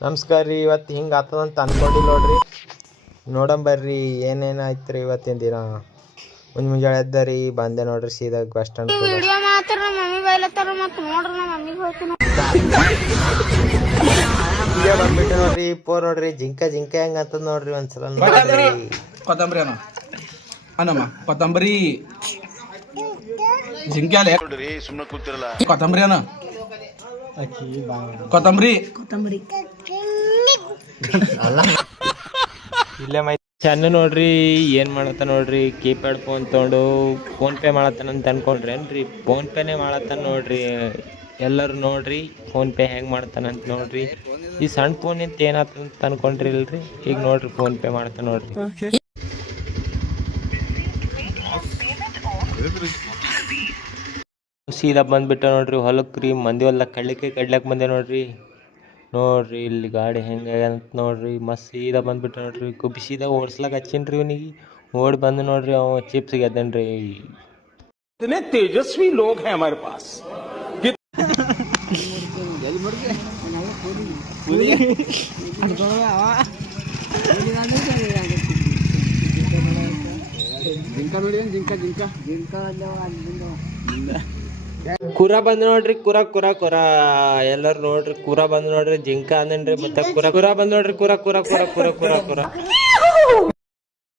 ನಮಸ್ಕಾರ ರೀ. ಇವತ್ತು ಹಿಂಗೆ ಆಗ್ತದಂತ ಅನ್ಕೊಂಡಿಲ್ಲ ನೋಡ್ರಿ. ನೋಡಂಬರ್ರಿ ಏನೇನಾಯ್ತು ರೀ ಇವತ್ತಿನ ದಿನ. ಮುಂಜಾನೆ ಎದ್ದರಿ ಬಂದೆ ನೋಡ್ರಿ ಸೀದಾ ಬಸ್ ಸ್ಟ್ಯಾಂಡ್ ಬಂದ್ಬಿಟ್ಟೆ ನೋಡ್ರಿ. ನೋಡ್ರಿ ಜಿಂಕ ಹೆಂಗ ಅಂತದ್ ನೋಡ್ರಿ ಒಂದ್ಸಲ ಕೊತ್ತಂಬರಿ ಅನ್ನಮ್ಮ ಕೊತ್ತಂಬರಿ ಜಿಂಕೆ ಕೊತ್ತಂಬರಿ ಅನ್ನ ಕೊತ್ತಂಬರಿ ಇಲ್ಲೇ ಮೈ ಚೆನ್ನ ನೋಡ್ರಿ ಏನ್ ಮಾಡತ್ತ ನೋಡ್ರಿ. ಕೀಪ್ಯಾಡ್ ಫೋನ್ ತೊಗೊಂಡು ಫೋನ್ ಪೇ ಮಾಡತ್ತಾನ ಅಂತ ಅನ್ಕೊಂಡ್ರಿ ಏನ್ರಿ. ಫೋನ್ ಪೇನೇ ಮಾಡತ್ತಾನ ನೋಡ್ರಿ. ಎಲ್ಲರೂ ನೋಡ್ರಿ ಫೋನ್ ಪೇ ಹೆಂಗ್ ಮಾಡ್ತಾನಂತ ನೋಡ್ರಿ. ಈ ಸಣ್ಣ ಫೋನ್ ಅಂತ ಏನಾಗ್ತಂತ ಅನ್ಕೊಂಡ್ರಿ ಇಲ್ರಿ. ಈಗ ನೋಡ್ರಿ ಫೋನ್ ಪೇ ಮಾಡ್ತಾನ ನೋಡ್ರಿ. ಸೀದಾ ಬಂದ್ಬಿಟ್ಟ ನೋಡ್ರಿ ಹೊಲಕ್ರಿ. ಮಂದಿ ಹೊಲ ಕಡ್ಲಕ್ ಬಂದೆ ನೋಡ್ರಿ. ನೋಡ್ರಿ ಇಲ್ಲಿ ಗಾಡಿ ಹೆಂಗೆ ಅಂತ ನೋಡ್ರಿ. ಮಸ್ತ್ ಸೀದಾ ಬಂದ್ಬಿಟ್ಟ ನೋಡ್ರಿ. ಗುಬ್ಬಿ ಸೀದಾ ಓಡಿಸ್ಲಾಕ ಹಚ್ಚಿನ್ರಿ ಇವನಿಗೆ. ಓಡಿ ಬಂದು ನೋಡ್ರಿ ಅವ ಚಿಪ್ಸ್ ಗೆದ್ದನ್ರಿ. ತೇಜಸ್ವಿ ಲೋಗ್ ಹೈ ಹಮಾರೆ ಪಾಸ್. ಕುರ ಬಂದ್ ನೋಡ್ರಿ. ಕುರ ಎಲ್ಲರೂ ನೋಡ್ರಿ. ಕುರ ಬಂದ್ ನೋಡ್ರಿ. ಜಿಂಕ ಅಂದನ್ರಿ. ಮತ್ತೆ ಕುರ ಬಂದ್ ನೋಡ್ರಿ. ಕುರ